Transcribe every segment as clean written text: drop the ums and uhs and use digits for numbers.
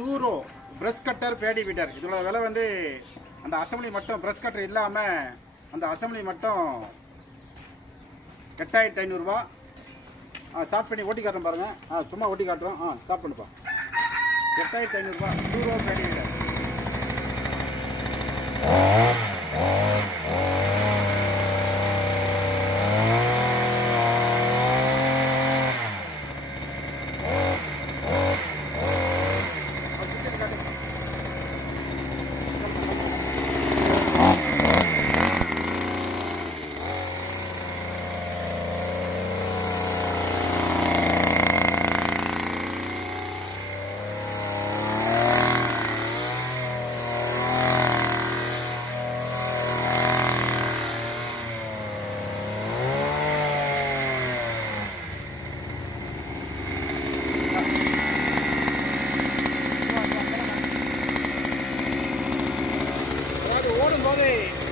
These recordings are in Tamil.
டூரோ ப்ரஷ் கட்டர் பேடி வீட்டர். இதோட விலை வந்து அந்த அசம்பிளி மட்டும் ப்ரஷ் கட்டர் இல்லாமல் அந்த அசம்பிளி மட்டும் 8500 ரூபா. ஸ்டார்ட் பண்ணி ஓட்டி காட்டுறோம் பாருங்கள். சும்மா ஓட்டி காட்டுறோம். ஸ்டார்ட் பண்ணுப்பா. 8500 ரூபா டூரோ பேடி வீட்டர். ஓடும்போது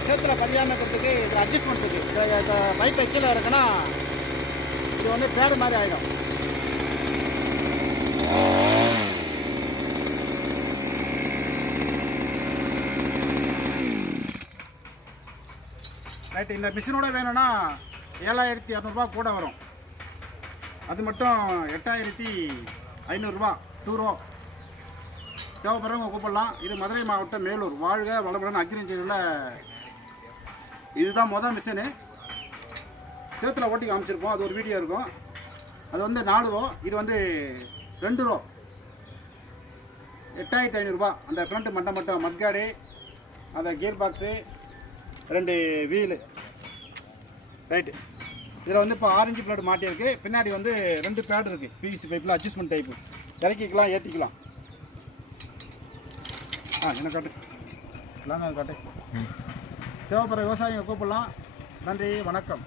சேத்துல பதியாமக்கிறதுக்கு இது அட்ஜஸ்ட்மெண்ட் இருக்குது. பைப்பை கீழே இருக்குன்னா இது வந்து பேடு மாதிரி ஆகிடும். ரைட்டு. இந்த மிஷினோட வேணும்னா 7200 ரூபா கூட வரும். அது மட்டும் 8500 ரூபா டூரோ. தேவைப்படுறவங்க கூப்பிடலாம். இது மதுரை மாவட்டம் மேலூர். வாழ்க வளமுடன் அக்ரிகல்ச்சரில் இதுதான் மொதல் மிஷினு. சேத்துல ஓட்டி காமிச்சிருப்போம். அது ஒரு வீடியோ இருக்கும். அது வந்து 4 ரூபா. இது வந்து 2 ரூபா. 8500 ரூபா. அந்த ஃப்ரண்ட் மட்டும் மட்காடு, அந்த கியர் பாக்ஸு, 2 வீலு. ரைட்டு. இதில் வந்து இப்போ ஆரஞ்சு பிளேட் மாட்டியிருக்கு. பின்னாடி வந்து 2 பேட் இருக்குது. பிவிசி பைப்பில் அட்ஜஸ்ட்மெண்ட் டைப்பு. இறக்கிக்கலாம், ஏற்றிக்கலாம். என்ன காட்டு இல்லாங்க காட்டு. தேவைப்படுற விவசாயிங்க கூப்பிடலாம். நன்றி, வணக்கம்.